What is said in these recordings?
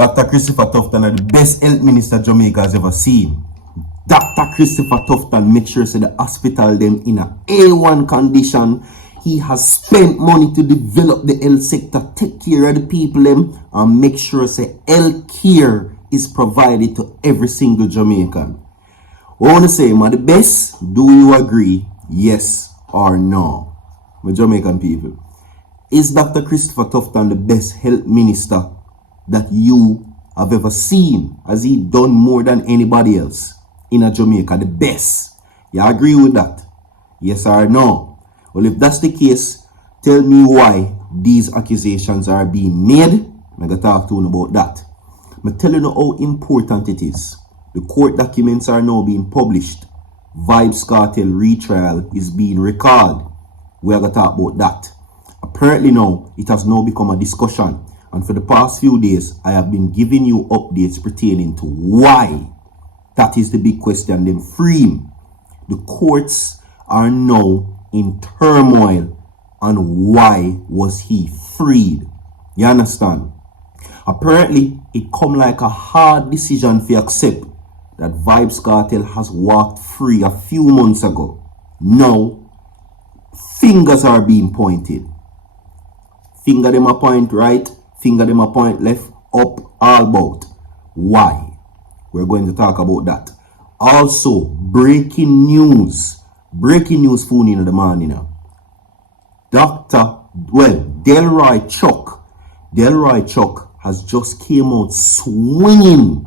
Dr. Christopher Tufton is the best health minister Jamaica has ever seen. Dr. Christopher Tufton make sure the hospital them in a A1 condition. He has spent money to develop the health sector, take care of the people them, and make sure health care is provided to every single Jamaican. I want to say, am I the best? Do you agree? Yes or no? My Jamaican people. Is Dr. Christopher Tufton the best health minister that you have ever seen? Has he done more than anybody else in a Jamaica? The best. You agree with that? Yes or no? Well, if that's the case, tell me why these accusations are being made. I'm going to talk to you about that. I'm telling you how important it is. The court documents are now being published. Vybz Kartel retrial is being recalled. We are going to talk about that. Apparently now, it has now become a discussion. And for the past few days, I have been giving you updates pertaining to why. That is the big question. Them free him. The courts are now in turmoil on why was he freed. You understand? Apparently, it come like a hard decision to accept that Vybz Kartel has walked free a few months ago. Now, fingers are being pointed. Finger them a point right, finger them a point left, up, all about. Why? We're going to talk about that. Also, breaking news. Breaking news phone in the morning now. Delroy Chuck has just came out swinging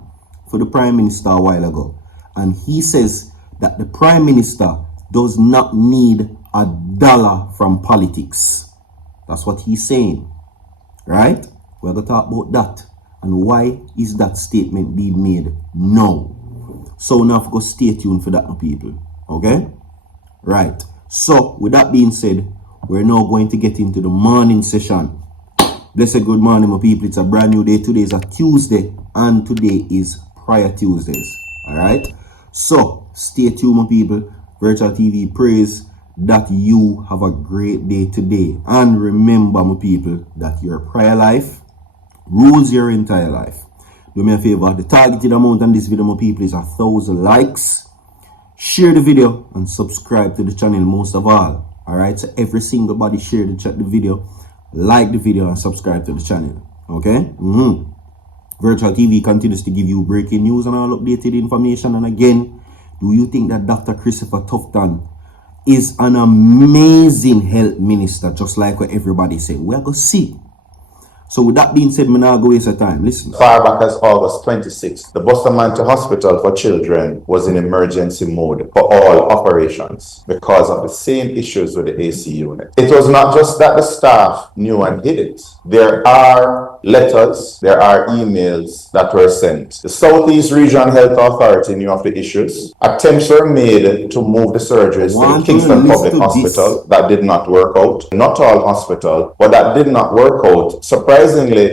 for the Prime Minister a while ago. And he says that the Prime Minister does not need $1 from politics. That's what he's saying. Right? We're going to talk about that. And why is that statement being made now? So now go stay tuned for that, people. Okay? Right. So, with that being said, we're now going to get into the morning session. Blessed good morning, my people. It's a brand new day. Today is a Tuesday, and today is Prior Tuesdays. Alright? So, stay tuned, my people. Virtual TV prays that you have a great day today. And remember, my people, that your prayer life rules your entire life. Do me a favor. The targeted amount on this video, my people, is 1,000 likes. Share the video and subscribe to the channel most of all. Alright, so every single body share the video, like the video, and subscribe to the channel. Okay? Virtual TV continues to give you breaking news and all updated information. And again, do you think that Dr. Christopher Tufton is an amazing health minister, just like what everybody said? We're going to see. So with that being said, I'm not going to waste your time. Listen. Far back as August 26th, the Bustamante Hospital for Children was in emergency mode for all operations because of the same issues with the AC unit. It was not just that the staff knew and hid it. There are letters, there are emails that were sent. The Southeast Regional Health Authority knew of the issues. Attempts were made to move the surgeries to the Kingston Public Hospital. That did not work out. Not all hospital, but that did not work out. Surprisingly,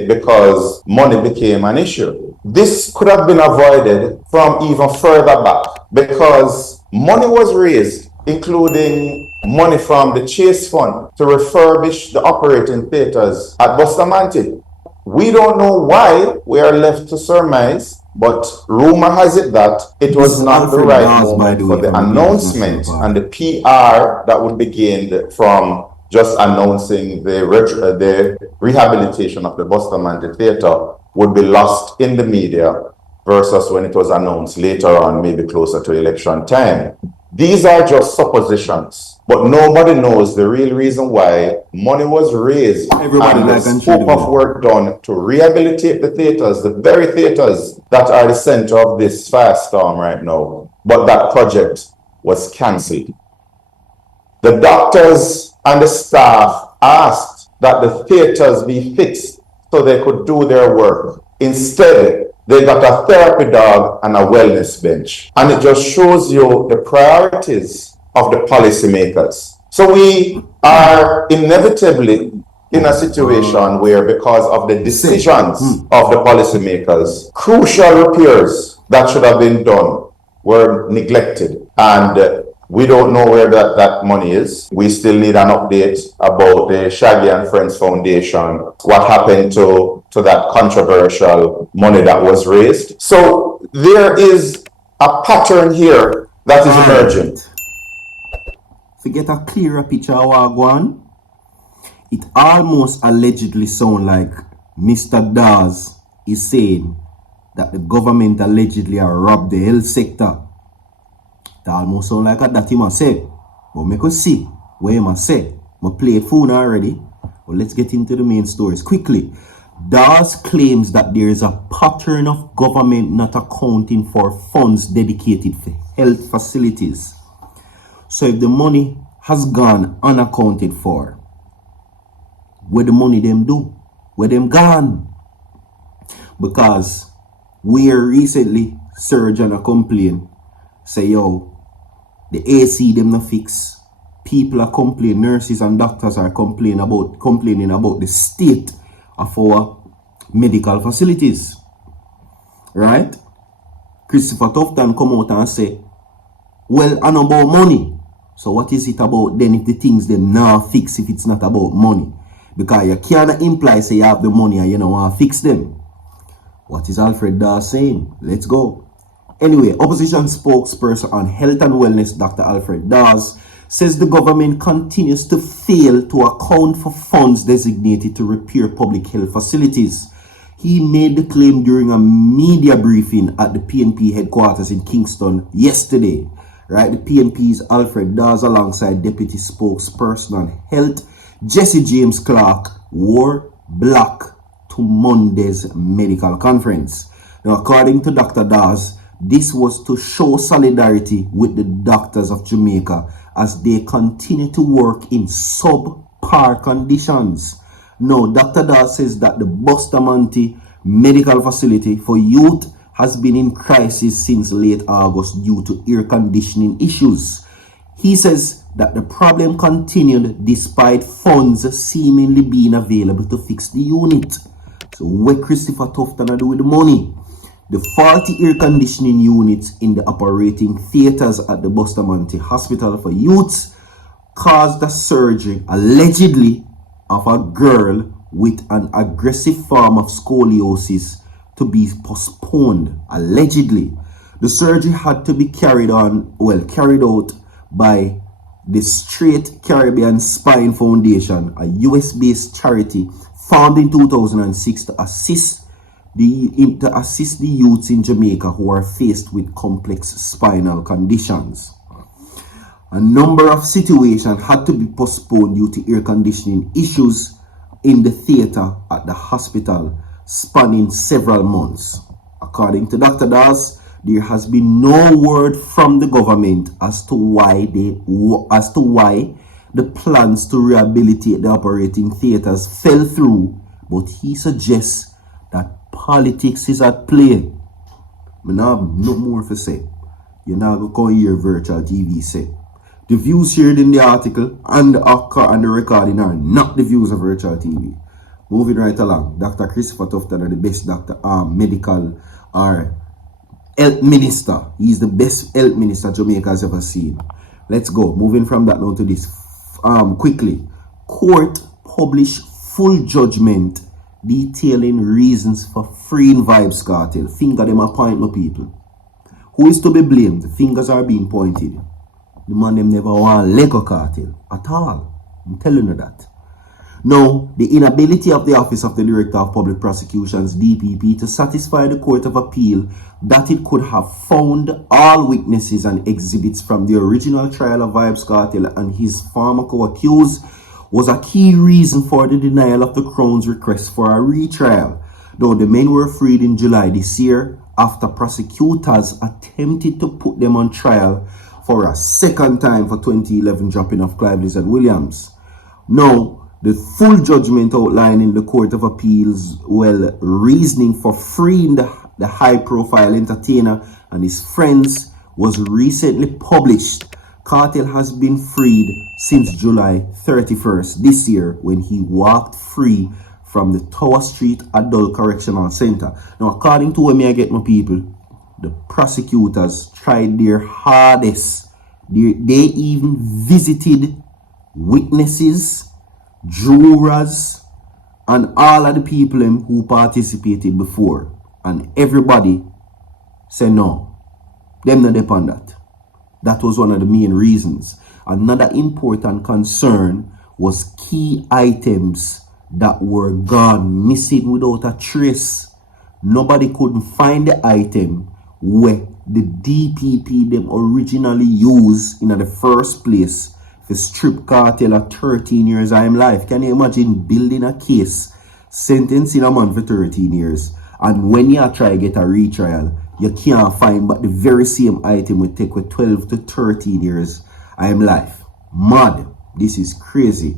because money became an issue. This could have been avoided from even further back because money was raised, including money from the Chase Fund to refurbish the operating theaters at Bustamante. We don't know why, we are left to surmise, but rumor has it that it was not the right moment for the announcement and the PR that would begin from just announcing the rehabilitation of the Bustamante Theatre would be lost in the media versus when it was announced later on, maybe closer to election time. These are just suppositions, but nobody knows the real reason why money was raised and the scope of work done to rehabilitate the theatres, the very theatres that are the center of this firestorm right now. But that project was cancelled. The doctors and the staff asked that the theatres be fixed so they could do their work. Instead, they got a therapy dog and a wellness bench. And it just shows you the priorities of the policymakers. So we are inevitably in a situation where, because of the decisions of the policymakers, crucial repairs that should have been done were neglected. And We don't know where that money is. We still need an update about the Shaggy and Friends Foundation, what happened to that controversial money that was raised. So there is a pattern here that is emerging. To get a clearer picture of what going on, it almost allegedly sounds like Mr. Dawes is saying that the government allegedly have robbed the health sector. It almost sounds like that he must say. But we could see what he must say. I played phone already. But let's get into the main stories quickly. Dawes claims that there is a pattern of government not accounting for funds dedicated for health facilities. So if the money has gone unaccounted for, where the money them do? Where them gone? Because we recently surgeon a complaint, say yo, the AC them not fix. People are complaining, nurses and doctors are complaining about the state of our medical facilities. Right? Christopher Tufton come out and say, well, I know about money. So what is it about then if the things them now fix if it's not about money? Because you can't imply say you have the money and you don't want to fix them. What is Alfred Dawes saying? Let's go. Anyway, opposition spokesperson on health and wellness, Dr. Alfred Dawes, says the government continues to fail to account for funds designated to repair public health facilities. He made the claim during a media briefing at the PNP headquarters in Kingston yesterday. Right, the PNP's Alfred Dawes alongside Deputy Spokesperson on Health, Jesse James Clark, wore black to Monday's medical conference. Now, according to Dr. Dawes, this was to show solidarity with the doctors of Jamaica as they continue to work in subpar conditions. Now, Dr. Dawes says that the Bustamante Medical Facility for Youth has been in crisis since late August due to air conditioning issues. He says that the problem continued despite funds seemingly being available to fix the unit. So what Christopher Tufton do with the money? The faulty air conditioning units in the operating theaters at the Bustamante Hospital for Youths caused the surgery allegedly of a girl with an aggressive form of scoliosis to be postponed. Allegedly, the surgery had to be carried out by the Straight Caribbean Spine Foundation, a US-based charity formed in 2006 to assist the youths in Jamaica who are faced with complex spinal conditions. A number of situations had to be postponed due to air conditioning issues in the theater at the hospital, spanning several months. According to Dr. Dawes, there has been no word from the government as to why the plans to rehabilitate the operating theaters fell through, but he suggests that politics is at play. I have no more to say. You're not going to come here virtual TV say. The views shared in the article and the recording are not the views of virtual TV. Moving right along, Dr. Christopher Tufton is the best medical or health minister. He's the best health minister Jamaica has ever seen. Let's go. Moving from that now to this quickly. Court published full judgment detailing reasons for freeing Vybz Kartel. Finger them a point, my people. Who is to be blamed? The fingers are being pointed. The man them never want Lego cartel at all. I'm telling you that. Now, the inability of the Office of the Director of Public Prosecutions, DPP, to satisfy the Court of Appeal that it could have found all witnesses and exhibits from the original trial of Vybz Kartel and his former co-accused was a key reason for the denial of the Crown's request for a retrial. Now, the men were freed in July this year after prosecutors attempted to put them on trial for a second time for 2011 dropping of Clive Lizard Williams. Now, the full judgment outlining the Court of Appeal's reasoning for freeing the high-profile entertainer and his friends was recently published. Kartel has been freed since July 31st this year when he walked free from the Tower Street Adult Correctional Center. Now, according to where I get my people, the prosecutors tried their hardest They even visited witnesses, jurors, and all of the people who participated before. And everybody said no. Them not depend that. That was one of the main reasons. Another important concern was key items that were gone missing without a trace. Nobody couldn't find the item where the DPP them originally used in the first place to strip Kartel at 13 years of his life. Can you imagine building a case, sentencing a man for 13 years, and when you try to get a retrial, you can't find but the very same item will take with 12 to 13 years of his life. Mad. This is crazy.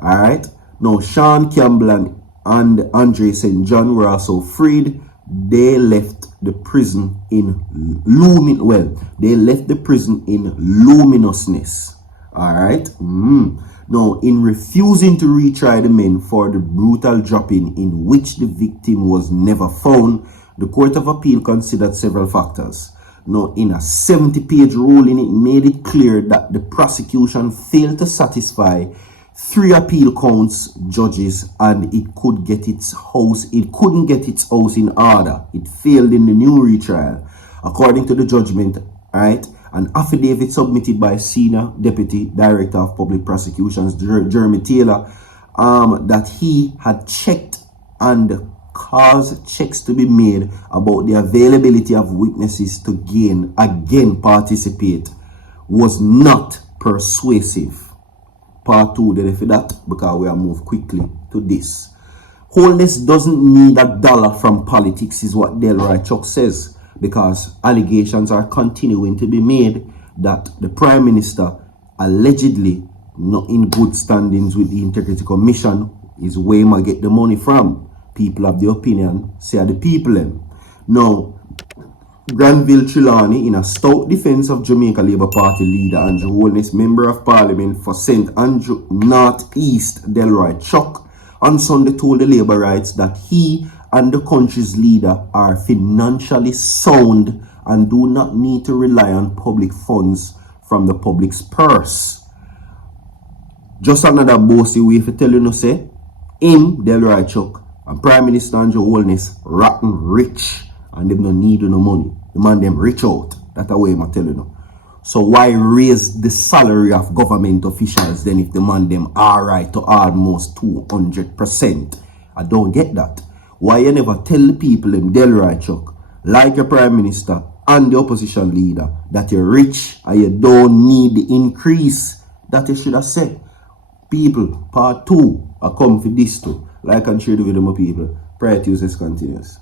Alright? Now, Sean Campbell and Andre St. John were also freed. They left the prison in luminousness. Alright? Now, in refusing to retry the men for the brutal dropping in which the victim was never found, the Court of Appeal considered several factors. Now, in a 70-page ruling, it made it clear that the prosecution failed to satisfy 3 appeal counts judges, and it couldn't get its house in order. It failed in the new retrial. According to the judgment, right, an affidavit submitted by Senior Deputy Director of Public Prosecutions Jeremy Taylor that he had checked and caused checks to be made about the availability of witnesses to again participate was not persuasive. Part 2 then for that, because we are move quickly to this. Holness doesn't need $1 from politics is what Delroy Chuck says, because allegations are continuing to be made that the Prime Minister allegedly not in good standings with the Integrity Commission is where he get the money from. People have the opinion, say the people them. Now, Granville Trelawney, in a stout defense of Jamaica Labour Party leader Andrew Holness, Member of Parliament for St. Andrew North East, Delroy Chuck, on Sunday told the Labour Rights that he and the country's leader are financially sound and do not need to rely on public funds from the public's purse. Just another bossy way for telling you, say, him, Delroy Chuck, and Prime Minister Andrew Holness, rotten rich, and them no need no money. The man them rich out. That's the way I'm telling you. So why raise the salary of government officials then if the man them are right to almost 200%? I don't get that. Why you never tell the people them Delroy Chuck, like your Prime Minister and the opposition leader, that you're rich and you don't need the increase that you should have said? People, part 2, I come for this too. Like and share the video, my people. Prior to use continues.